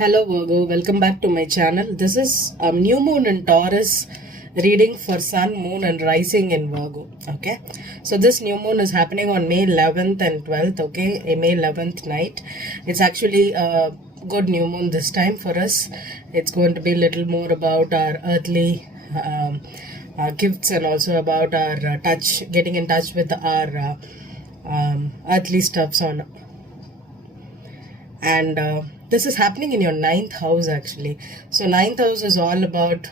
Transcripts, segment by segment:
Hello Virgo, welcome back to my channel. This is new moon in Taurus reading for sun, moon and rising in Virgo. Okay, so this new moon is happening on May 11th and 12th. Okay, a May 11th night. It's actually a good new moon this time for us. It's going to be a little more about our earthly gifts and also about our getting in touch with our earthly stuffs on. And this is happening in your ninth house actually. So ninth house is all about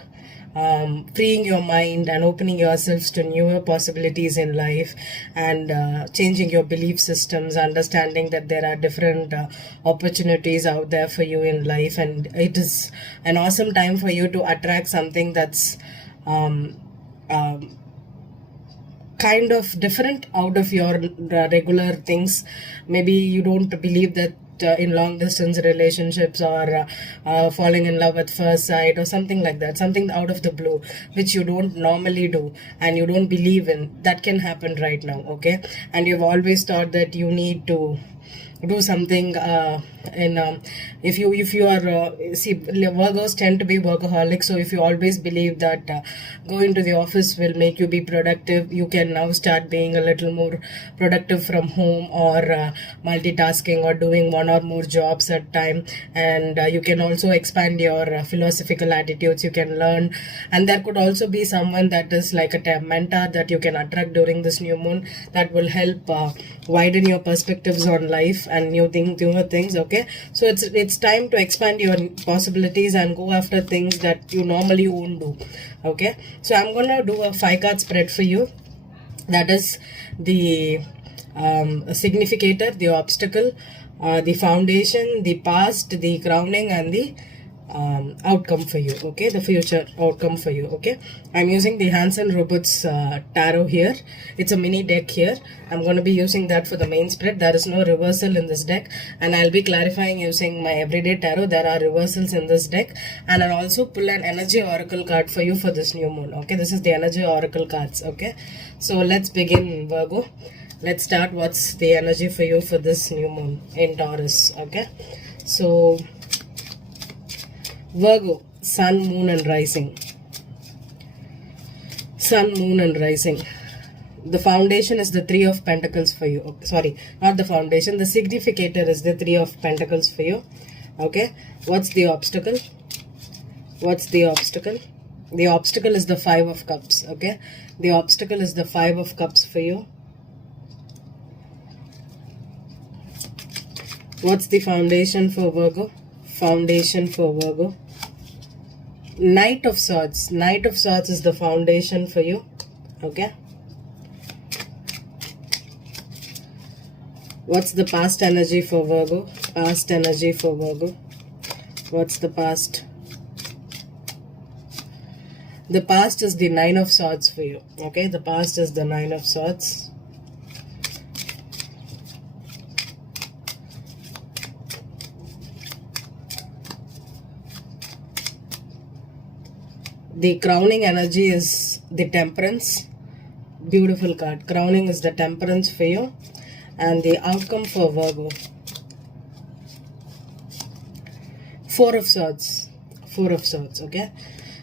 freeing your mind and opening yourselves to newer possibilities in life, and changing your belief systems, understanding that there are different opportunities out there for you in life, and it is an awesome time for you to attract something that's kind of different out of your regular things. Maybe you don't believe that in long distance relationships or falling in love at first sight or something like that, something out of the blue which you don't normally do and you don't believe in, that can happen right now. Okay, and you've always thought that you need to do something if you are see, Virgos tend to be workaholics, so if you always believe that going to the office will make you be productive, you can now start being a little more productive from home, or multitasking or doing one or more jobs at time, and you can also expand your philosophical attitudes. You can learn, and there could also be someone that is like a mentor that you can attract during this new moon, that will help widen your perspectives on life and newer things. Okay, so it's time to expand your possibilities and go after things that you normally won't do. Okay, so I'm gonna do a 5-card spread for you. That is the significator, the obstacle, the foundation, the past, the crowning, and the outcome for you. Okay, the future outcome for you. Okay, I'm using the Hansen Roberts tarot here. It's a mini deck here. I'm going to be using that for the main spread. There is no reversal in this deck, and I'll be clarifying using my everyday tarot. There are reversals in this deck, and I'll also pull an energy oracle card for you for this new moon. Okay, this is the energy oracle cards. Okay, so let's begin, Virgo. Let's start. What's the energy for you for this new moon in Taurus? Okay, so Virgo, sun, moon and rising. Sun, moon and rising. The foundation is the 3 of Pentacles for you. Okay, sorry, not the foundation. The significator is the 3 of Pentacles for you. Okay, what's the obstacle? What's the obstacle? The obstacle is the 5 of Cups. Okay, the obstacle is the 5 of Cups for you. What's the foundation for Virgo? Foundation for Virgo. Knight of Swords. Knight of Swords is the foundation for you. Okay. What's the past energy for Virgo? Past energy for Virgo. What's the past? The past is the 9 of Swords for you. Okay, the past is the 9 of Swords. The crowning energy is the Temperance. Beautiful card. Crowning is the Temperance for you. And the outcome for Virgo. 4 of Swords. 4 of Swords. Okay.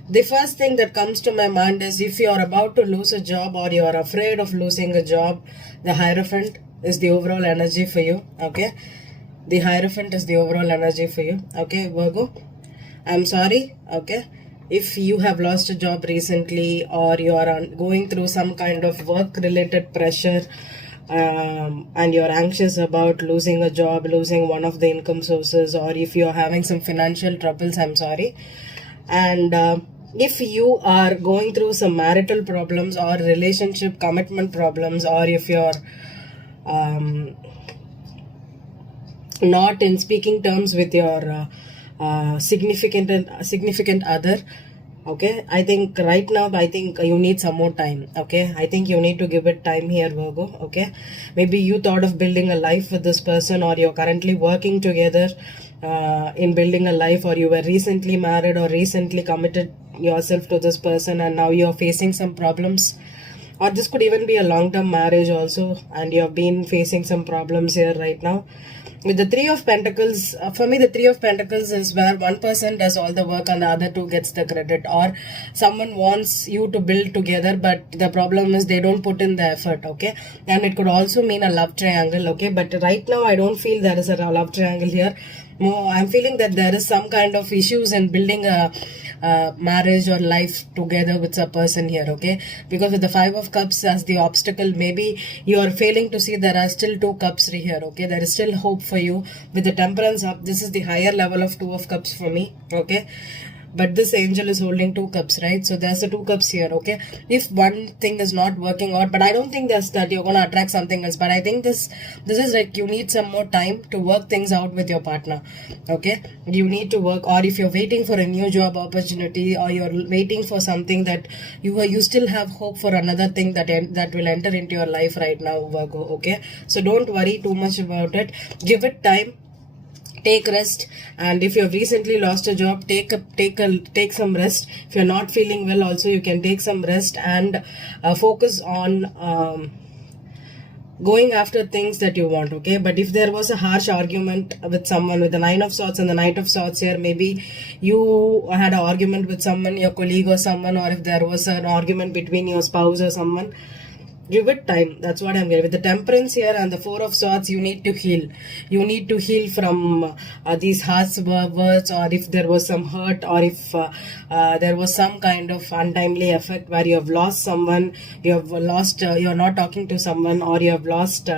The first thing that comes to my mind is, if you are about to lose a job or you are afraid of losing a job, the Hierophant is the overall energy for you. Okay. The Hierophant is the overall energy for you. Okay, Virgo. I'm sorry. Okay. If you have lost a job recently, or you are going through some kind of work related pressure, and you're anxious about losing a job, losing one of the income sources, or if you're having some financial troubles, I'm sorry. And if you are going through some marital problems or relationship commitment problems, or if you're not in speaking terms with your significant other, okay, I think right now, I think you need some more time. Okay, I think you need to give it time here, Virgo. Okay, maybe you thought of building a life with this person, or you're currently working together in building a life, or you were recently married or recently committed yourself to this person, and now you're facing some problems. Or this could even be a long-term marriage also, and you have been facing some problems here right now. With the Three of Pentacles, for me, the Three of Pentacles is where one person does all the work and the other two gets the credit, or someone wants you to build together, but the problem is they don't put in the effort, okay? And it could also mean a love triangle, okay? But right now, I don't feel there is a love triangle here. No, I'm feeling that there is some kind of issues in building a marriage or life together with a person here, okay? Because with the Five of Cups as the obstacle, maybe you are failing to see there are still two cups here, okay? There is still hope for you. With the Temperance up, this is the higher level of Two of Cups for me, okay? But this angel is holding two cups, right? So there's the two cups here, okay? If one thing is not working out, but I don't think that's that you're gonna attract something else. But I think this is like you need some more time to work things out with your partner, okay? You need to work, or if you're waiting for a new job opportunity, or you're waiting for something that you still have hope for another thing that will enter into your life right now, Virgo, okay? So don't worry too much about it. Give it time. Take rest, and if you have recently lost a job, take some rest. If you're not feeling well, also you can take some rest and focus on going after things that you want, okay? But if there was a harsh argument with someone, with the Nine of Swords and the Knight of Swords here, maybe you had an argument with someone, your colleague or someone, or if there was an argument between your spouse or someone, give it time. That's what I'm getting. With the Temperance here and the Four of Swords, you need to heal. You need to heal from these harsh words, or if there was some hurt, or if there was some kind of untimely effect where you have lost someone, you have lost, you're not talking to someone, or you have lost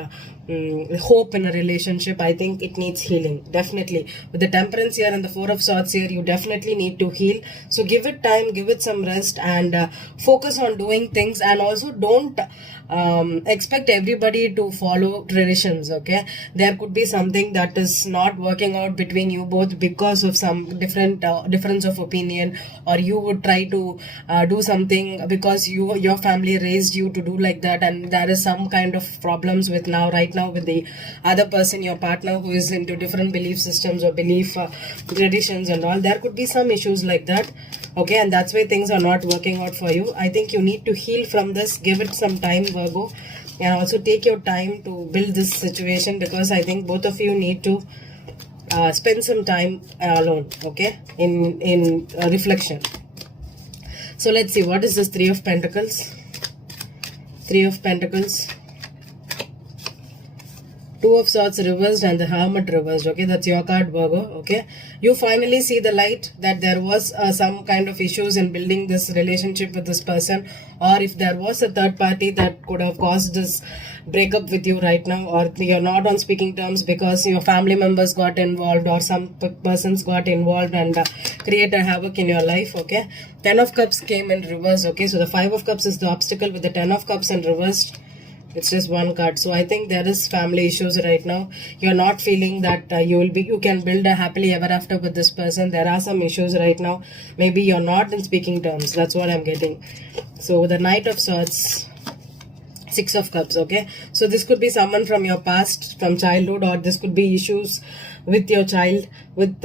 hope in a relationship. I think it needs healing, definitely. With the Temperance here and the Four of Swords here, you definitely need to heal. So give it time, give it some rest, and focus on doing things. And also don't expect everybody to follow traditions, okay? There could be something that is not working out between you both because of some difference of opinion, or you would try to do something because your family raised you to do like that, and there is some kind of problems with right now with the other person, your partner, who is into different belief systems or belief traditions and all. There could be some issues like that, okay? And that's why things are not working out for you. I think you need to heal from this. Give it some time, Virgo, and also take your time to build this situation, because I think both of you need to spend some time alone, okay, in reflection. So let's see, what is this Three of Pentacles? Three of Pentacles, Two of Swords reversed, and the Hermit reversed, okay? That's your card, Virgo, okay? You finally see the light that there was some kind of issues in building this relationship with this person, or if there was a third party that could have caused this breakup with you right now, or you're not on speaking terms because your family members got involved, or some persons got involved and created havoc in your life, okay? Ten of Cups came in reverse, okay? So the Five of Cups is the obstacle. With the Ten of Cups in reversed, it's just one card. So I think there is family issues right now. You're not feeling that you can build a happily ever after with this person. There are some issues right now. Maybe you're not in speaking terms. That's what I'm getting. So the Knight of Swords, Six of Cups, okay? So this could be someone from your past, from childhood, or this could be issues with your child, with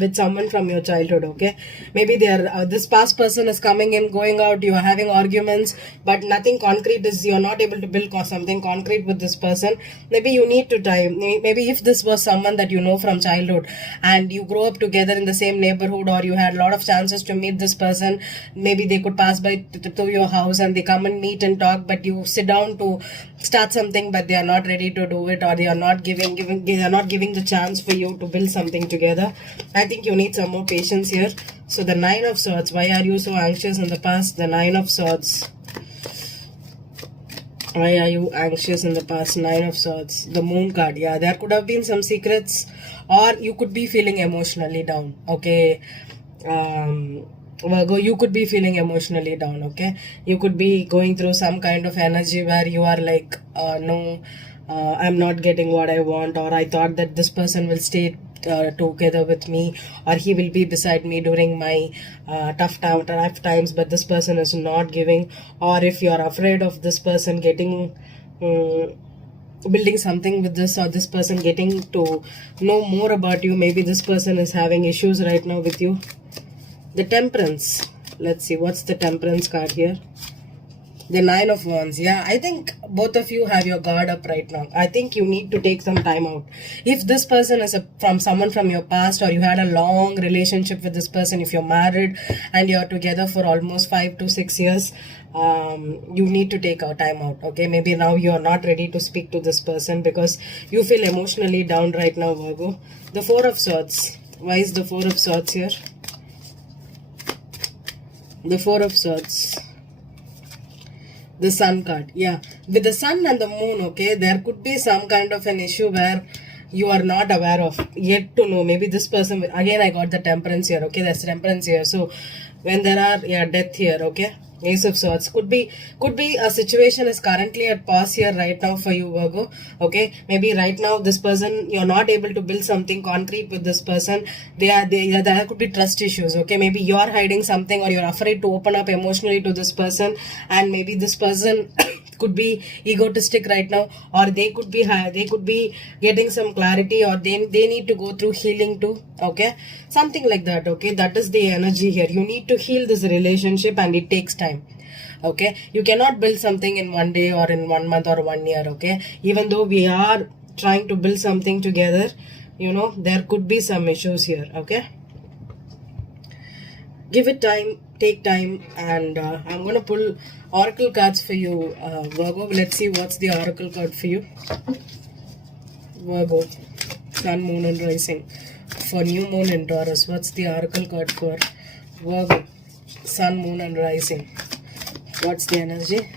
with someone from your childhood, okay? Maybe this past person is coming in, going out, you are having arguments, but nothing concrete is, you're not able to build something concrete with this person. Maybe you need to time. Maybe if this was someone that you know from childhood, and you grow up together in the same neighborhood, or you had a lot of chances to meet this person, maybe they could pass by to your house and they come and meet and talk, but you sit down to start something, but they are not ready to do it, or they are not giving the chance for you to build something together. I think you need some more patience here. So the Nine of Swords, why are you so anxious in the past? The Nine of Swords, why are you anxious in the past? Nine of Swords, the Moon card. Yeah, there could have been some secrets, or you could be feeling emotionally down, okay? Virgo, you could be feeling emotionally down, okay? You could be going through some kind of energy where you are like, no, I'm not getting what I want, or I thought that this person will stay together with me, or he will be beside me during my tough times, but this person is not giving. Or if you're afraid of this person getting building something with this, or this person getting to know more about you, maybe this person is having issues right now with you. The Temperance, let's see, what's the Temperance card here? The Nine of Wands. Yeah, I think both of you have your guard up right now. I think you need to take some time out. If this person is from someone from your past, or you had a long relationship with this person, if you're married and you're together for almost 5 to 6 years, you need to take our time out. Okay, maybe now you're not ready to speak to this person because you feel emotionally down right now, Virgo. The Four of Swords. Why is the Four of Swords here? The Four of Swords. The Sun card. Yeah, with the Sun and the Moon, okay, there could be some kind of an issue where you are not aware of, yet to know. Maybe this person, again I got the Temperance here, okay, that's Temperance here. So when there are, yeah, death here, okay, Ace of Swords. Could be a situation is currently at pause here right now for you, Virgo. Okay, maybe right now this person, you're not able to build something concrete with this person. There could be trust issues. Okay, maybe you're hiding something, or you're afraid to open up emotionally to this person, and maybe this person could be egotistic right now, or they could be getting some clarity, or they need to go through healing too. Okay, something like that. Okay, that is the energy here. You need to heal this relationship, and it takes time. Okay, you cannot build something in one day or in 1 month or 1 year. Okay, even though we are trying to build something together, there could be some issues here. Okay, give it time, take time, and I'm going to pull oracle cards for you, Virgo. Let's see what's the oracle card for you, Virgo. Sun, Moon and Rising. For new moon in Taurus, what's the oracle card for Virgo? Sun, Moon and Rising. What's the energy?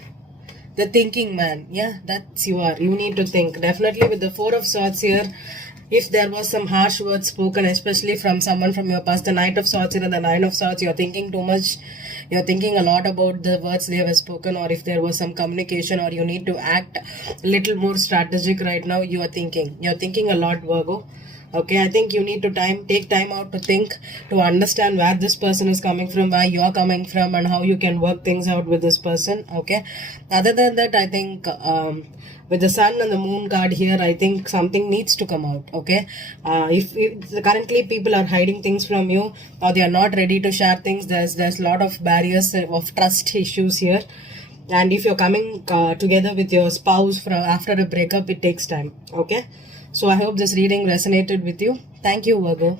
The thinking man. Yeah, that's you are. You need to think. Definitely with the Four of Swords here, if there was some harsh words spoken, especially from someone from your past, the Knight of Swords and the Nine of Swords, you're thinking too much. You're thinking a lot about the words they have spoken, or if there was some communication, or you need to act a little more strategic right now. You're thinking a lot, Virgo. Okay, I think you need to take time out to think, to understand where this person is coming from, where you're coming from, and how you can work things out with this person. Okay, other than that, I think with the Sun and the Moon card here, I think something needs to come out. Okay, if currently people are hiding things from you, or they are not ready to share things, there's a lot of barriers of trust issues here. And if you're coming together with your spouse after a breakup, it takes time. Okay, so I hope this reading resonated with you. Thank you, Virgo.